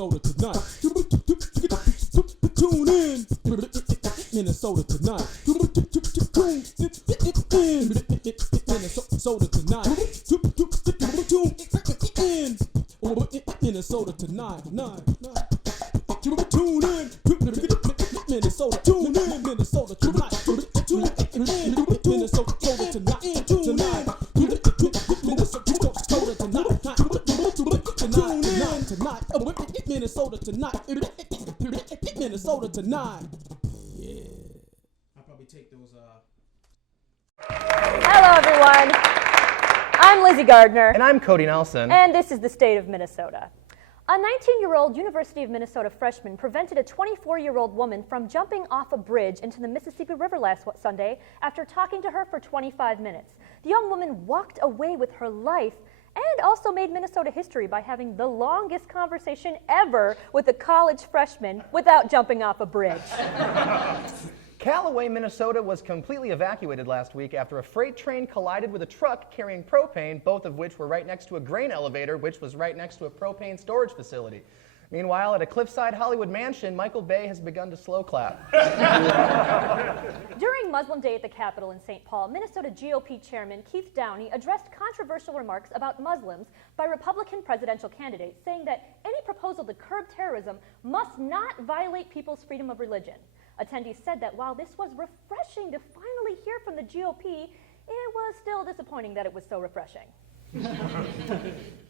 Minnesota tonight. Tune in, Minnesota tonight. Minnesota tonight. Tune in, Minnesota tonight. Tune in, Minnesota. Tune in, Minnesota tonight. Tune in, Minnesota tonight. Tonight. Minnesota tonight. Tonight. Minnesota tonight. Minnesota tonight. Yeah. I'll probably take those. Hello, everyone. I'm Lizzie Gardner. And I'm Cody Nelson. And this is the state of Minnesota. A 19-year-old University of Minnesota freshman prevented a 24-year-old woman from jumping off a bridge into the Mississippi River last Sunday after talking to her for 25 minutes. The young woman walked away with her life and also made Minnesota history by having the longest conversation ever with a college freshman without jumping off a bridge. Callaway, Minnesota was completely evacuated last week after a freight train collided with a truck carrying propane, both of which were right next to a grain elevator, which was right next to a propane storage facility. Meanwhile, at a cliffside Hollywood mansion, Michael Bay has begun to slow clap. During Muslim Day at the Capitol in St. Paul, Minnesota GOP Chairman Keith Downey addressed controversial remarks about Muslims by Republican presidential candidates, saying that any proposal to curb terrorism must not violate people's freedom of religion. Attendees said that while this was refreshing to finally hear from the GOP, it was still disappointing that it was so refreshing.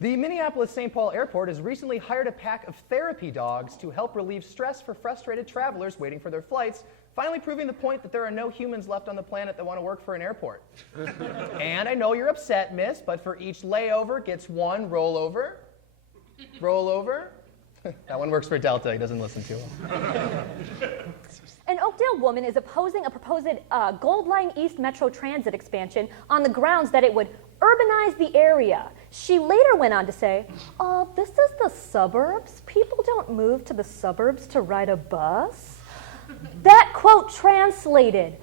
The Minneapolis-St. Paul Airport has recently hired a pack of therapy dogs to help relieve stress for frustrated travelers waiting for their flights, finally proving the point that there are no humans left on the planet that want to work for an airport. And I know you're upset, miss, but for each layover gets one rollover. Rollover. That one works for Delta. He doesn't listen to him. An Oakdale woman is opposing a proposed Gold Line East Metro Transit expansion on the grounds that it would urbanize the area. She later went on to say, this is the suburbs. People don't move to the suburbs to ride a bus. That quote translated,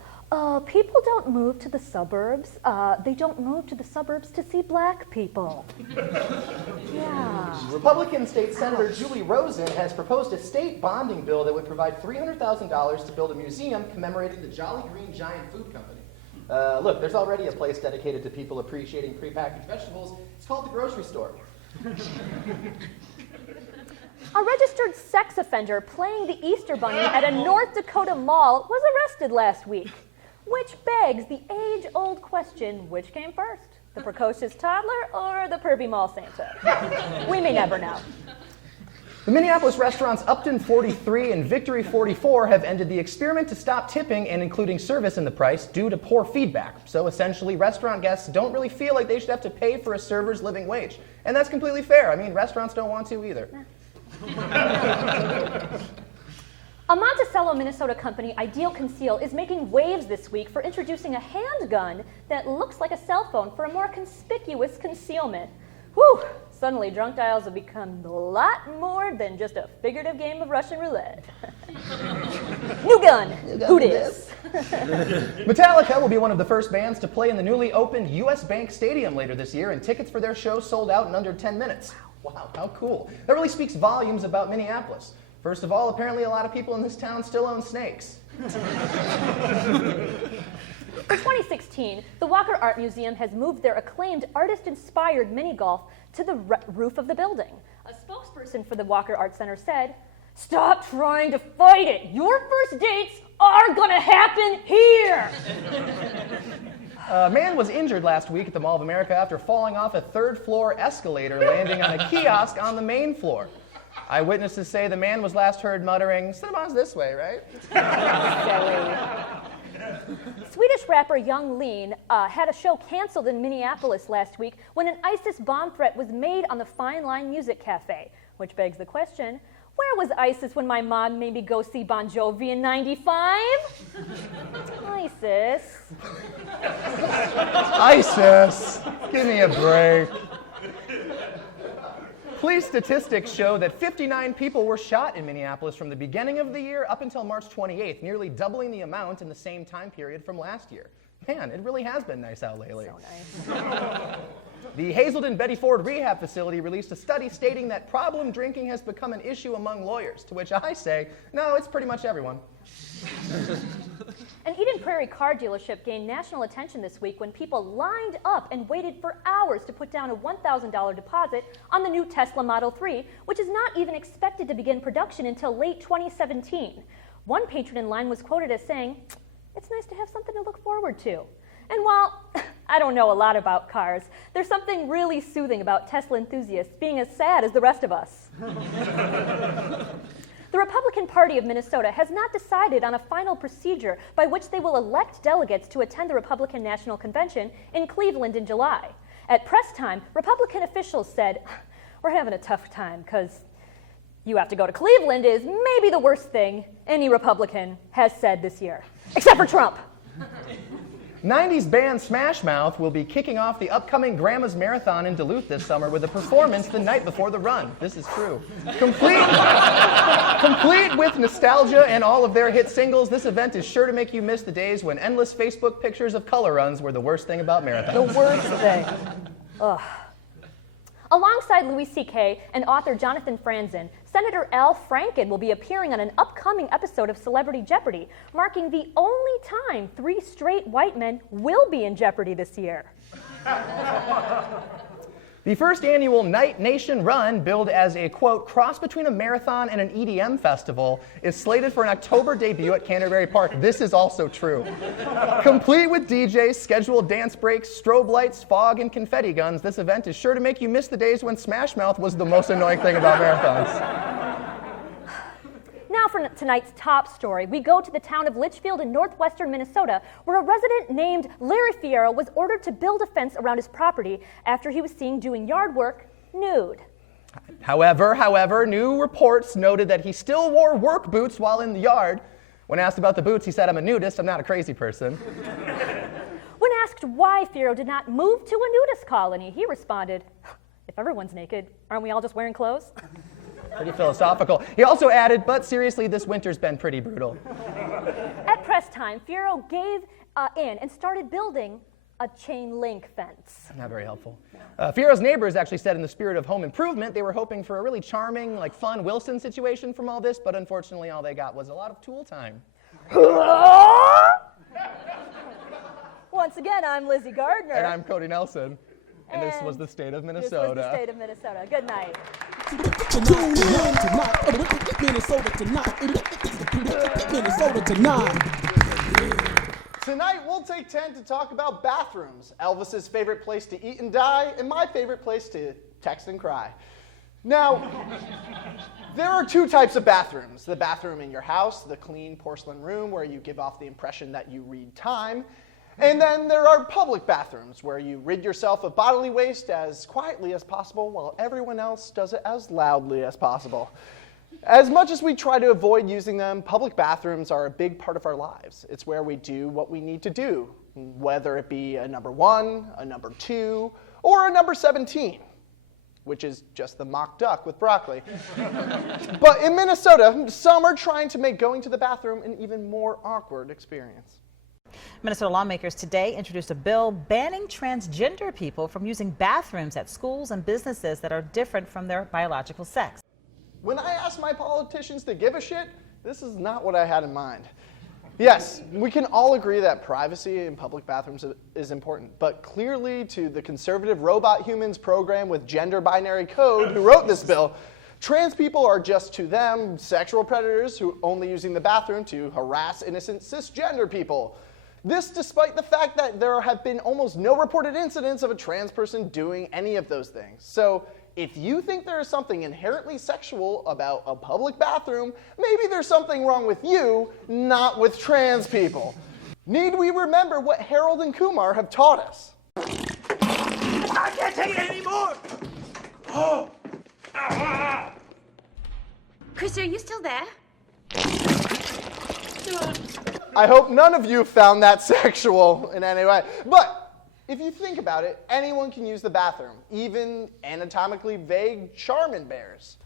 people don't move to the suburbs. They don't move to the suburbs to see black people. Yeah. Republican State Senator Julie Rosen has proposed a state bonding bill that would provide $300,000 to build a museum commemorating the Jolly Green Giant Food Company. Look, there's already a place dedicated to people appreciating prepackaged vegetables. It's called the grocery store. A registered sex offender playing the Easter Bunny at a North Dakota mall was arrested last week. Which begs the age-old question, which came first? The precocious toddler or the pervy mall Santa? We may never know. The Minneapolis restaurants Upton 43 and Victory 44 have ended the experiment to stop tipping and including service in the price due to poor feedback. So essentially, restaurant guests don't really feel like they should have to pay for a server's living wage. And that's completely fair. I mean, restaurants don't want to either. A Monticello, Minnesota company, Ideal Conceal, is making waves this week for introducing a handgun that looks like a cell phone for a more conspicuous concealment. Whew! Suddenly, drunk dials have become a lot more than just a figurative game of Russian roulette. New gun! Who dis? Metallica will be one of the first bands to play in the newly opened US Bank Stadium later this year, and tickets for their show sold out in under 10 minutes. Wow, how cool. That really speaks volumes about Minneapolis. First of all, apparently a lot of people in this town still own snakes. In 2016, the Walker Art Museum has moved their acclaimed artist-inspired mini-golf to the roof of the building. A spokesperson for the Walker Art Center said, "Stop trying to fight it. Your first dates are gonna happen here." A man was injured last week at the Mall of America after falling off a third-floor escalator, landing on a kiosk on the main floor. Eyewitnesses say the man was last heard muttering, "Cinnabon's this way, right?" Swedish rapper Young Lean had a show canceled in Minneapolis last week when an ISIS bomb threat was made on the Fine Line Music Cafe, which begs the question, where was ISIS when my mom made me go see Bon Jovi in '95? ISIS. ISIS! Give me a break. Police statistics show that 59 people were shot in Minneapolis from the beginning of the year up until March 28th, nearly doubling the amount in the same time period from last year. Man, it really has been nice out lately. So nice. The Hazelden Betty Ford Rehab Facility released a study stating that problem drinking has become an issue among lawyers, to which I say, no, it's pretty much everyone. An Eden Prairie car dealership gained national attention this week when people lined up and waited for hours to put down a $1,000 deposit on the new Tesla Model 3, which is not even expected to begin production until late 2017. One patron in line was quoted as saying, "It's nice to have something to look forward to." And while I don't know a lot about cars, there's something really soothing about Tesla enthusiasts being as sad as the rest of us. The Republican Party of Minnesota has not decided on a final procedure by which they will elect delegates to attend the Republican National Convention in Cleveland in July. At press time, Republican officials said, "We're having a tough time because you have to go to Cleveland is maybe the worst thing any Republican has said this year, except for Trump." 90s band Smash Mouth will be kicking off the upcoming Grandma's Marathon in Duluth this summer with a performance the night before the run. This is true. Complete with nostalgia and all of their hit singles, this event is sure to make you miss the days when endless Facebook pictures of color runs were the worst thing about marathons. The worst thing. Ugh. Alongside Louis C.K. and author Jonathan Franzen, Senator Al Franken will be appearing on an upcoming episode of Celebrity Jeopardy, marking the only time 3 straight white men will be in Jeopardy this year. The first annual Night Nation Run, billed as a, quote, cross between a marathon and an EDM festival, is slated for an October debut at Canterbury Park. This is also true. Complete with DJs, scheduled dance breaks, strobe lights, fog, and confetti guns, this event is sure to make you miss the days when Smash Mouth was the most annoying thing about marathons. Now for tonight's top story, we go to the town of Litchfield in northwestern Minnesota, where a resident named Larry Fierro was ordered to build a fence around his property after he was seen doing yard work nude. However, new reports noted that he still wore work boots while in the yard. When asked about the boots, he said, "I'm a nudist, I'm not a crazy person." When asked why Fierro did not move to a nudist colony, he responded, "If everyone's naked, aren't we all just wearing clothes?" Pretty philosophical. He also added, "But seriously, this winter's been pretty brutal." At press time, Fierro gave in and started building a chain link fence. Not very helpful. Fierro's neighbors actually said in the spirit of home improvement, they were hoping for a really charming, fun Wilson situation from all this, but unfortunately all they got was a lot of tool time. Once again, I'm Lizzie Gardner. And I'm Cody Nelson. And this was the state of Minnesota. This was the state of Minnesota. Good night. Tune in tonight. Minnesota tonight. Minnesota tonight. Tonight, we'll take 10 to talk about bathrooms, Elvis's favorite place to eat and die, and my favorite place to text and cry. Now, there are 2 types of bathrooms. The bathroom in your house, the clean porcelain room where you give off the impression that you read time. And then there are public bathrooms where you rid yourself of bodily waste as quietly as possible while everyone else does it as loudly as possible. As much as we try to avoid using them, public bathrooms are a big part of our lives. It's where we do what we need to do, whether it be a number 1, a number 2, or a number 17, which is just the mock duck with broccoli. But in Minnesota, some are trying to make going to the bathroom an even more awkward experience. Minnesota lawmakers today introduced a bill banning transgender people from using bathrooms at schools and businesses that are different from their biological sex. When I ask my politicians to give a shit, this is not what I had in mind. Yes, we can all agree that privacy in public bathrooms is important, but clearly to the conservative robot humans program with gender binary code who wrote this bill, trans people are just to them sexual predators who only using the bathroom to harass innocent cisgender people. This despite the fact that there have been almost no reported incidents of a trans person doing any of those things. So if you think there is something inherently sexual about a public bathroom, maybe there's something wrong with you, not with trans people. Need we remember what Harold and Kumar have taught us? I can't take it anymore! Oh! Chris, are you still there? I hope none of you found that sexual in any way. But if you think about it, anyone can use the bathroom, even anatomically vague Charmin bears.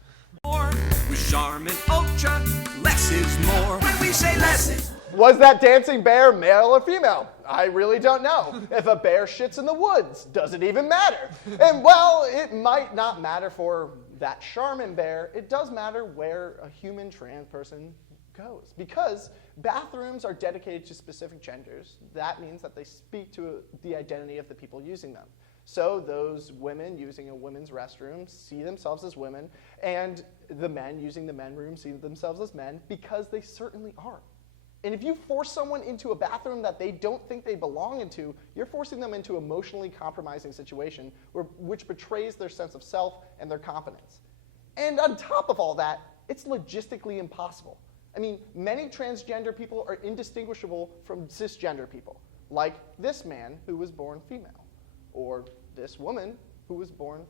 With Charmin Ultra, less is more. When we say less is Was that dancing bear male or female? I really don't know. If a bear shits in the woods, does it even matter? And well, it might not matter for that Charmin bear. It does matter where a human trans person goes, because bathrooms are dedicated to specific genders. That means that they speak to the identity of the people using them. So those women using a women's restroom see themselves as women, and the men using the men room see themselves as men, because they certainly are. And if you force someone into a bathroom that they don't think they belong into, you're forcing them into an emotionally compromising situation which betrays their sense of self and their confidence. And on top of all that, it's logistically impossible. I mean, many transgender people are indistinguishable from cisgender people, like this man who was born female, or this woman who was born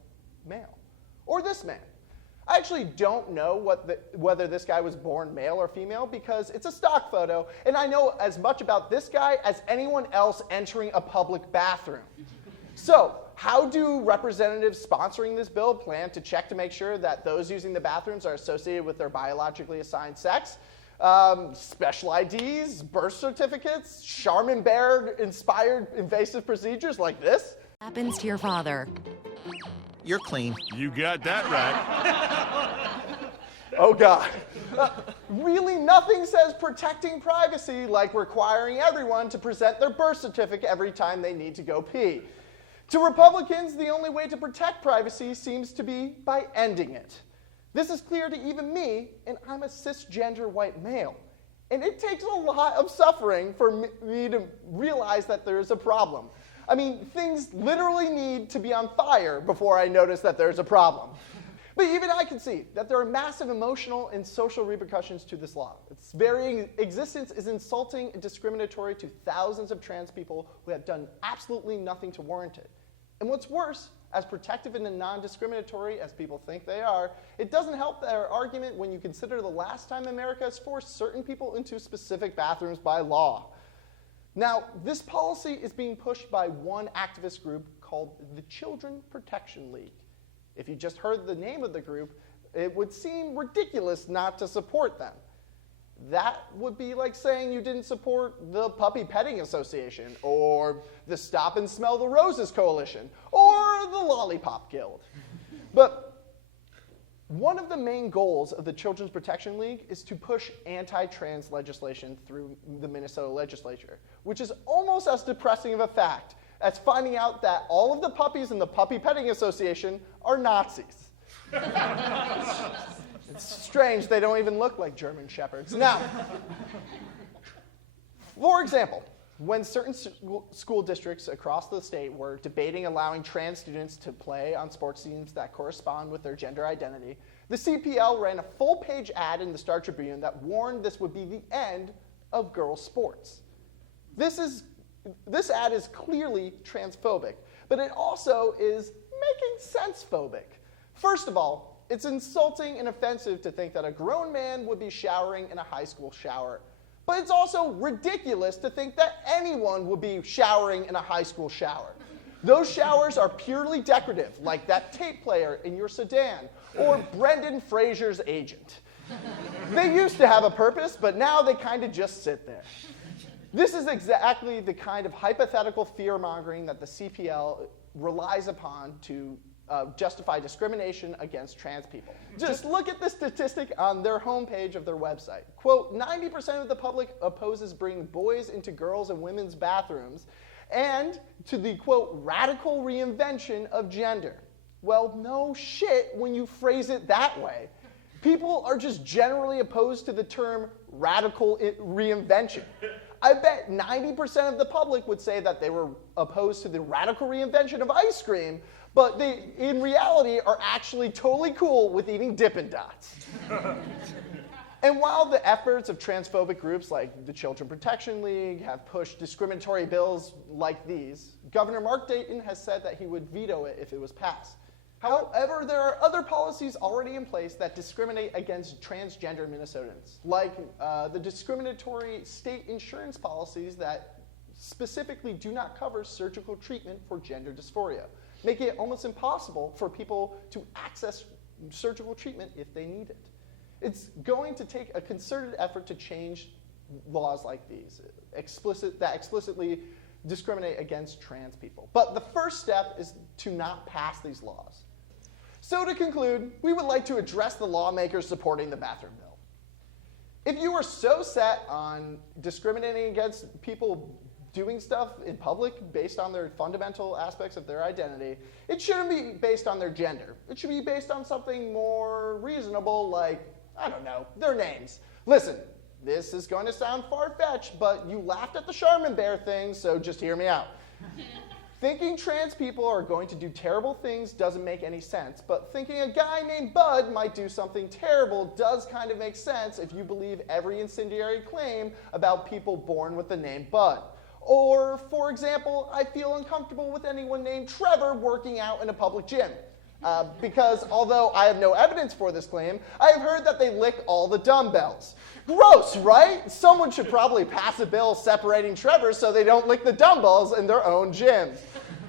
male, or this man. I actually don't know whether this guy was born male or female, because it's a stock photo, and I know as much about this guy as anyone else entering a public bathroom. So, how do representatives sponsoring this bill plan to check to make sure that those using the bathrooms are associated with their biologically assigned sex? Special IDs, birth certificates, Charmin bear-inspired invasive procedures like this? Happens to your father. You're clean. You got that right. Oh, God. Really, nothing says protecting privacy like requiring everyone to present their birth certificate every time they need to go pee. To Republicans, the only way to protect privacy seems to be by ending it. This is clear to even me, and I'm a cisgender white male. And it takes a lot of suffering for me to realize that there is a problem. I mean, things literally need to be on fire before I notice that there's a problem. But even I can see that there are massive emotional and social repercussions to this law. Its very existence is insulting and discriminatory to thousands of trans people who have done absolutely nothing to warrant it. And what's worse, as protective and non-discriminatory as people think they are, it doesn't help their argument when you consider the last time America has forced certain people into specific bathrooms by law. Now, this policy is being pushed by one activist group called the Children Protection League. If you just heard the name of the group, it would seem ridiculous not to support them. That would be like saying you didn't support the Puppy Petting Association, or the Stop and Smell the Roses Coalition, or the Lollipop Guild. But one of the main goals of the Children's Protection League is to push anti-trans legislation through the Minnesota legislature, which is almost as depressing of a fact as finding out that all of the puppies in the Puppy Petting Association are Nazis. It's strange, they don't even look like German Shepherds. Now, for example, when certain school districts across the state were debating allowing trans students to play on sports teams that correspond with their gender identity, the CPL ran a full-page ad in the Star Tribune that warned this would be the end of girls' sports. This ad is clearly transphobic, but it also is making sense-phobic. First of all, it's insulting and offensive to think that a grown man would be showering in a high school shower. But it's also ridiculous to think that anyone would be showering in a high school shower. Those showers are purely decorative, like that tape player in your sedan, or Brendan Fraser's agent. They used to have a purpose, but now they kind of just sit there. This is exactly the kind of hypothetical fear-mongering that the CPL relies upon to justify discrimination against trans people. Just look at the statistic on their homepage of their website. Quote, 90% of the public opposes bringing boys into girls' and women's bathrooms, and to the, quote, radical reinvention of gender. Well, no shit when you phrase it that way. People are just generally opposed to the term radical reinvention. I bet 90% of the public would say that they were opposed to the radical reinvention of ice cream, but they, in reality, are actually totally cool with eating Dippin' Dots. And while the efforts of transphobic groups like the Children Protection League have pushed discriminatory bills like these, Governor Mark Dayton has said that he would veto it if it was passed. However, there are other policies already in place that discriminate against transgender Minnesotans, like the discriminatory state insurance policies that specifically do not cover surgical treatment for gender dysphoria, making it almost impossible for people to access surgical treatment if they need it. It's going to take a concerted effort to change laws like these, that explicitly discriminate against trans people. But the first step is to not pass these laws. So to conclude, we would like to address the lawmakers supporting the bathroom bill. If you are so set on discriminating against people doing stuff in public based on their fundamental aspects of their identity, it shouldn't be based on their gender. It should be based on something more reasonable, like, I don't know, their names. Listen, this is going to sound far-fetched, but you laughed at the Charmin Bear thing, so just hear me out. Thinking trans people are going to do terrible things doesn't make any sense, but thinking a guy named Bud might do something terrible does kind of make sense if you believe every incendiary claim about people born with the name Bud. Or, for example, I feel uncomfortable with anyone named Trevor working out in a public gym. Because although I have no evidence for this claim, I have heard that they lick all the dumbbells. Gross, right? Someone should probably pass a bill separating Trevor so they don't lick the dumbbells in their own gym.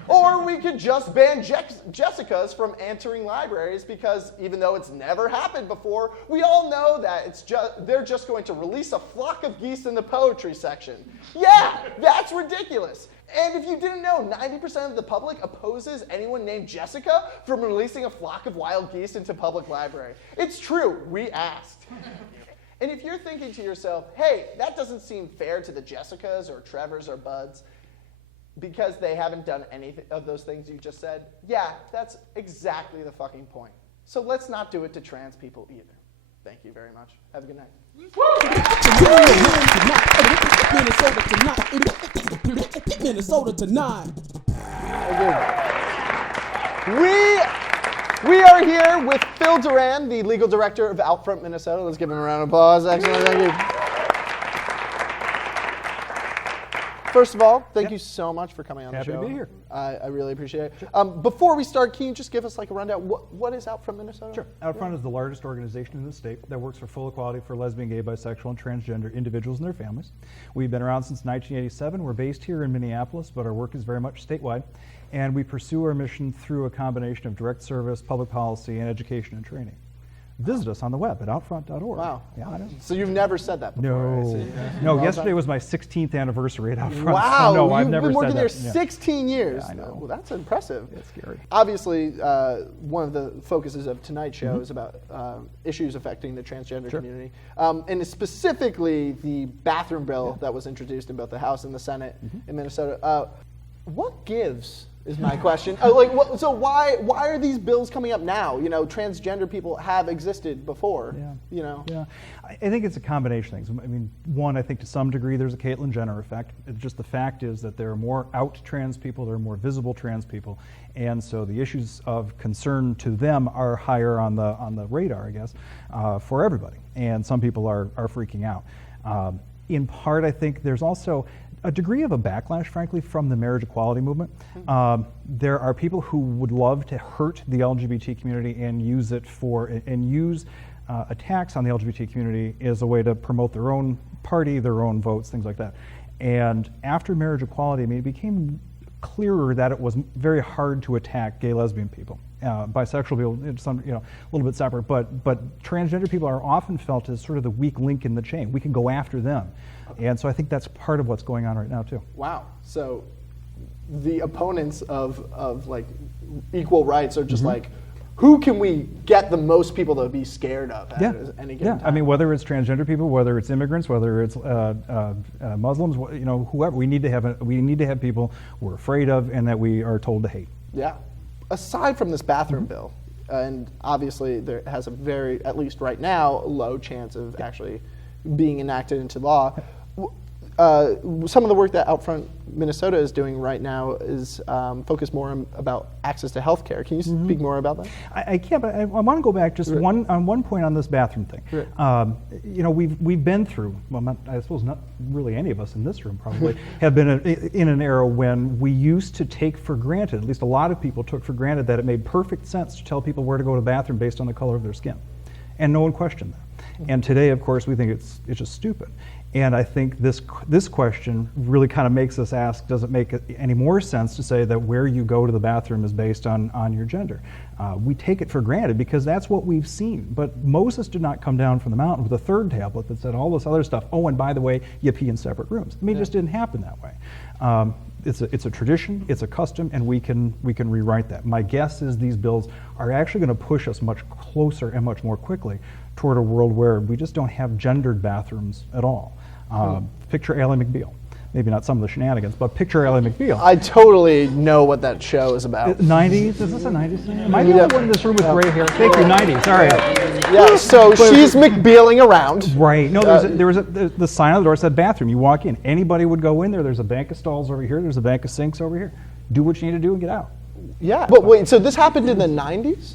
Or we could just ban Jessicas from entering libraries because even though it's never happened before, we all know that they're just going to release a flock of geese in the poetry section. Yeah, that's ridiculous. And if you didn't know, 90% of the public opposes anyone named Jessica from releasing a flock of wild geese into public library. It's true, we asked. And if you're thinking to yourself, hey, that doesn't seem fair to the Jessicas or Trevors or Buds, because they haven't done any of those things you just said, yeah, that's exactly the fucking point. So let's not do it to trans people either. Thank you very much. Have a good night. Minnesota tonight. We are here with Phil Duran, the legal director of OutFront Minnesota. Let's give him a round of applause. Excellent, thank you. First of all, thank you so much for coming on the show. Happy to be here. I really appreciate it. Before we start, can you just give us like a rundown? What is OutFront Minnesota? Sure. OutFront is the largest organization in the state that works for full equality for lesbian, gay, bisexual, and transgender individuals and their families. We've been around since 1987. We're based here in Minneapolis, but our work is very much statewide. And we pursue our mission through a combination of direct service, public policy, and education and training. Visit us on the web at outfront.org. Wow. Yeah, I know. So you've never said that before? No. Yesterday was my 16th anniversary at OutFront. Wow. So no, I've You've never been working said there that. 16 years. Yeah, I know. Well, that's impressive. It's scary. Obviously, one of the focuses of tonight's show is about issues affecting the transgender community, and specifically the bathroom bill that was introduced in both the House and the Senate in Minnesota. What gives? Is my question. So why are these bills coming up now? You know, transgender people have existed before. Yeah. You know. Yeah, I think it's a combination of things. I mean, one, I think to some degree there's a Caitlyn Jenner effect. It's just the fact is that there are more out trans people, there are more visible trans people, and so the issues of concern to them are higher on the radar, I guess, for everybody. And some people are freaking out. In part, I think there's also a degree of a backlash, frankly, from the marriage equality movement. There are people who would love to hurt the LGBT community and use it use attacks on the LGBT community as a way to promote their own party, their own votes, things like that. And after marriage equality, I mean, it became clearer that it was very hard to attack gay, lesbian people. Bisexual people, it's a little bit separate, but transgender people are often felt as sort of the weak link in the chain. We can go after them. And so I think that's part of what's going on right now too. Wow. So the opponents of like equal rights are just like, who can we get the most people to be scared of at any given time? I mean, whether it's transgender people, whether it's immigrants, whether it's Muslims, whoever, we need to have people we're afraid of and that we are told to hate. Yeah. Aside from this bathroom bill, and obviously there has a very, at least right now, low chance of actually being enacted into law. Some of the work that OutFront Minnesota is doing right now is focused more about access to health care. Can you speak more about that? I can, but I want to go back just one point on this bathroom thing. We've been through, I suppose not really any of us in this room probably, have been in an era when we used to take for granted, at least a lot of people took for granted, that it made perfect sense to tell people where to go to the bathroom based on the color of their skin. And no one questioned that. And today, of course, we think it's just stupid. And I think this question really kind of makes us ask, does it make any more sense to say that where you go to the bathroom is based on your gender? We take it for granted because that's what we've seen. But Moses did not come down from the mountain with a third tablet that said all this other stuff. Oh, and by the way, you pee in separate rooms. I mean, it just didn't happen that way. It's a tradition, it's a custom, and we can rewrite that. My guess is these bills are actually going to push us much closer and much more quickly toward a world where we just don't have gendered bathrooms at all. Picture Ally McBeal. Maybe not some of the shenanigans, but picture Ally McBeal. I totally know what that show is about. 90s? Is this a 90s thing? Am I the only one in this room with gray hair? Thank you, 90s. All right. Yeah, so she's McBealing around. Right. No, there was the sign on the door said bathroom. You walk in. Anybody would go in there. There's a bank of stalls over here. There's a bank of sinks over here. Do what you need to do and get out. Yeah, but wait, so this happened in the 90s?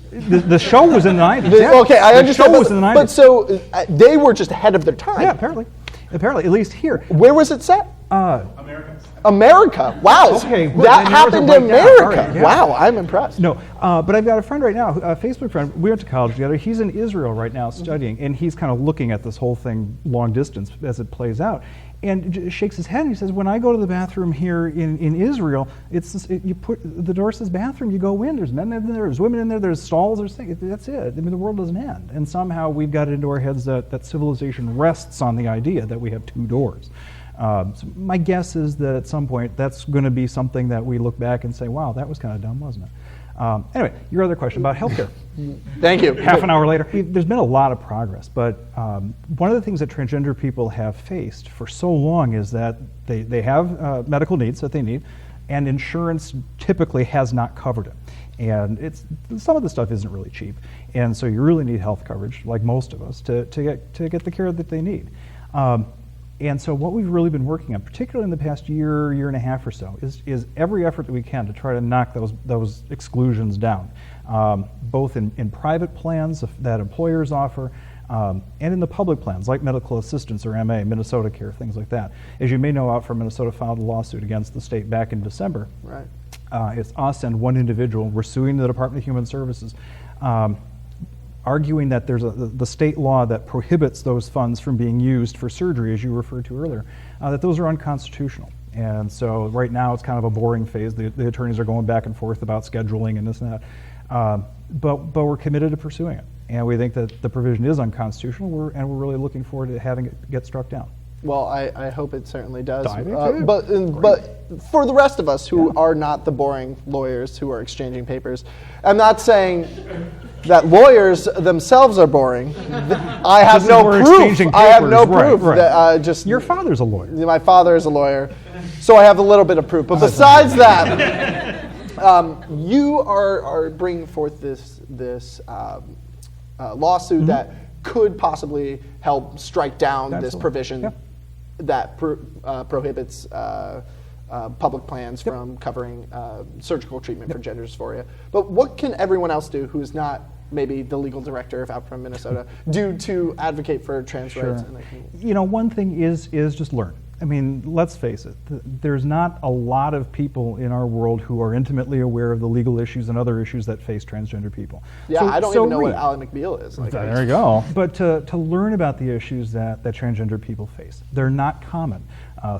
The show was in the 90s. Yeah. Okay, I understand. The show was in the 90s. But so they were just ahead of their time. Yeah, apparently, at least here. Where was it set? America. Wow. Okay, that happened in America. Right, yeah. Wow, I'm impressed. No, but I've got a friend right now, a Facebook friend. We went to college together. He's in Israel right now studying, and he's kind of looking at this whole thing long distance as it plays out. And shakes his head and he says, when I go to the bathroom here in Israel, you put the door says bathroom, you go in, there's men in there, there's women in there, there's stalls, there's things. That's it. I mean, the world doesn't end. And somehow we've got it into our heads that civilization rests on the idea that we have two doors. So my guess is that at some point that's going to be something that we look back and say, wow, that was kind of dumb, wasn't it? Anyway, your other question about healthcare. Thank you. Half an hour later. There's been a lot of progress, but one of the things that transgender people have faced for so long is that they have medical needs that they need, and insurance typically has not covered it. And some of the stuff isn't really cheap, and so you really need health coverage, like most of us, to get the care that they need. And so what we've really been working on, particularly in the past year and a half or so, is every effort that we can to try to knock those exclusions down, both in private plans that employers offer, and in the public plans like medical assistance or MA, Minnesota Care, things like that. As you may know, OutFront Minnesota filed a lawsuit against the state back in December. Right. It's us and one individual. We're suing the Department of Human Services, arguing that there's the state law that prohibits those funds from being used for surgery, as you referred to earlier, that those are unconstitutional. And so right now it's kind of a boring phase. The attorneys are going back and forth about scheduling and this and that. But we're committed to pursuing it. And we think that the provision is unconstitutional, and we're really looking forward to having it get struck down. Well, I hope it certainly does. But for the rest of us who are not the boring lawyers who are exchanging papers, I'm not saying that lawyers themselves are boring. I have no proof. I have no proof that just. Your father's a lawyer. My father is a lawyer, so I have a little bit of proof. But besides that, you are bringing forth this lawsuit that could possibly help strike down this provision that prohibits public plans from covering surgical treatment for gender dysphoria. But what can everyone else do who is not maybe the legal director of OutFront Minnesota do to advocate for trans rights in the community? You know, one thing is just learn. I mean, let's face it, there's not a lot of people in our world who are intimately aware of the legal issues and other issues that face transgender people. Yeah, I don't even know what Ally McBeal is. There you go. But to learn about the issues that transgender people face, they're not common.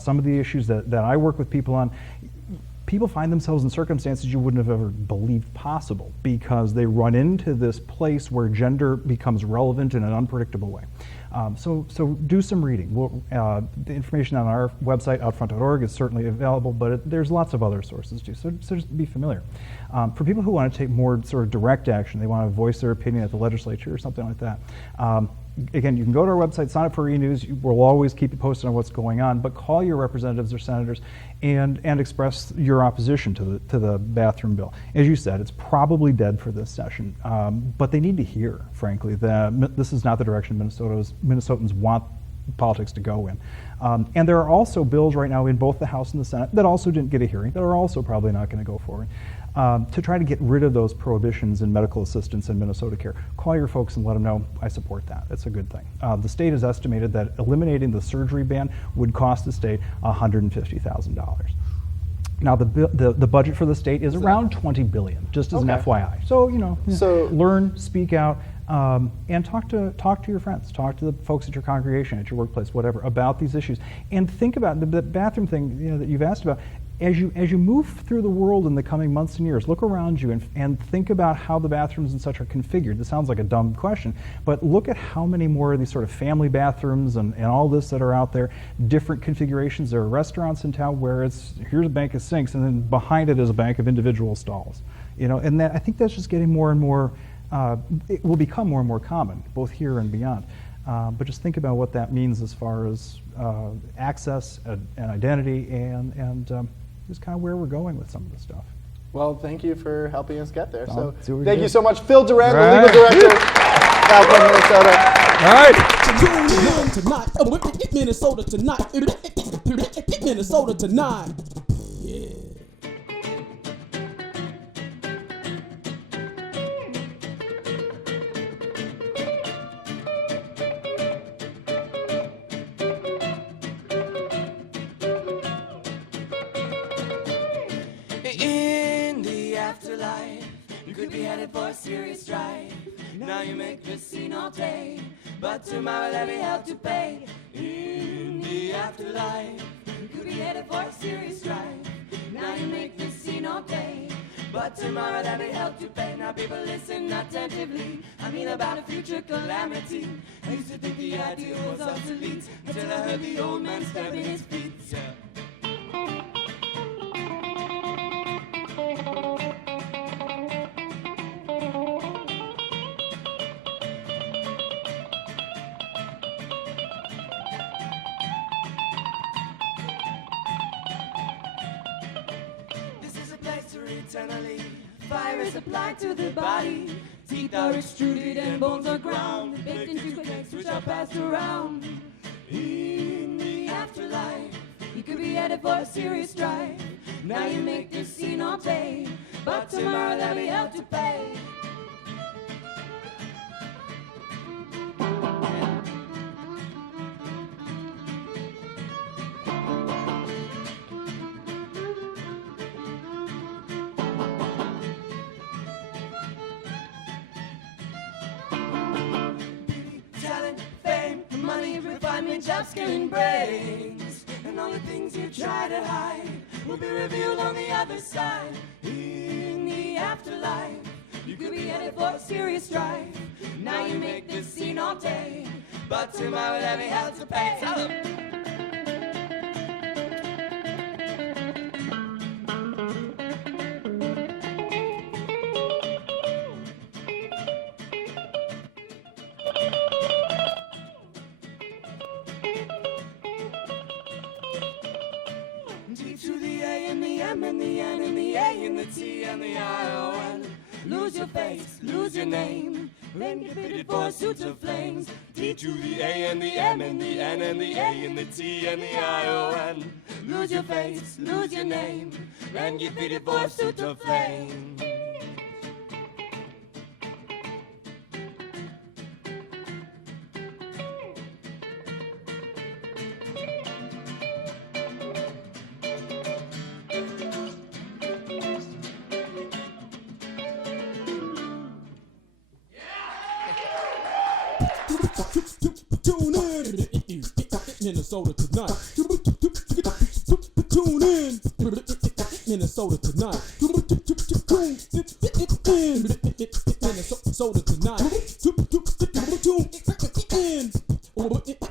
Some of the issues that I work with people on, people find themselves in circumstances you wouldn't have ever believed possible because they run into this place where gender becomes relevant in an unpredictable way. So do some reading. The information on our website, outfront.org, is certainly available, but there's lots of other sources too, so just be familiar. For people who want to take more sort of direct action, they want to voice their opinion at the legislature or something like that, again, you can go to our website, sign up for e-news. We'll always keep you posted on what's going on, but call your representatives or senators and express your opposition to the bathroom bill. As you said, it's probably dead for this session, but they need to hear, frankly, that this is not the direction Minnesotans want politics to go in. And there are also bills right now in both the House and the Senate that also didn't get a hearing, that are also probably not going to go forward, to try to get rid of those prohibitions in medical assistance and Minnesota Care. Call your folks and let them know I support that. It's a good thing. The state has estimated that eliminating the surgery ban would cost the state $150,000. Now the budget for the state is around $20 billion, just as an FYI. So, you know, learn, speak out. And talk to your friends, talk to the folks at your congregation, at your workplace, whatever, about these issues. And think about the bathroom thing, you know, that you've asked about. As you move through the world in the coming months and years, look around you and think about how the bathrooms and such are configured. This sounds like a dumb question, but look at how many more of these sort of family bathrooms and all this that are out there, different configurations. There are restaurants in town where here's a bank of sinks and then behind it is a bank of individual stalls. You know, and I think that's just getting more and more, it will become more and more common, both here and beyond. But just think about what that means as far as access and identity and just kind of where we're going with some of this stuff. Well, thank you for helping us get there. So thank you so much, Phil Duran, the legal director of OutFront Minnesota. All right. Tune in tonight. Minnesota tonight. Minnesota tonight. Yeah. In the afterlife, you could be headed for a serious strife. Now you make this scene all day, but tomorrow there'll be hell to pay. In the afterlife, you could be headed for a serious strife. Now you make this scene all day, but tomorrow there'll be hell to pay. Now people listen attentively, I mean about a future calamity. I used to think the idea was obsolete until I heard the old man stabbing his feet. Eternally, fire is applied to the body. Teeth are extruded and bones are ground, baked into cakes which are passed around. In the afterlife, you could be headed for a serious strife. Now you make this scene all day, but tomorrow there'll be hell to pay. Jobs, killing brains, and all the things you try to hide will be revealed on the other side. In the afterlife, you could be headed for a serious strife. Now you make this scene all day, but tomorrow there'll be hell to pay. Tell 'em. And the N and the A and the T and the I-O-N. Lose your face, lose your name, then get fitted for suits of flames. T to the A and the M and the N and the A and the T and the I-O-N. Lose your face, lose your name, then get fitted for a suit of flames. Tune in, Minnesota tonight. Tune in, Minnesota tonight. Minnesota tonight.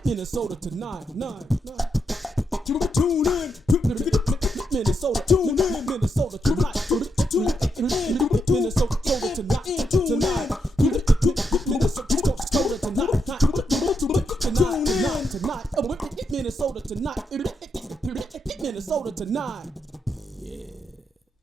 Minnesota tonight. Tune in, Minnesota. Tune in, Minnesota tonight. Tune in, Minnesota tonight. Tune in. Minnesota tonight. Minnesota tonight.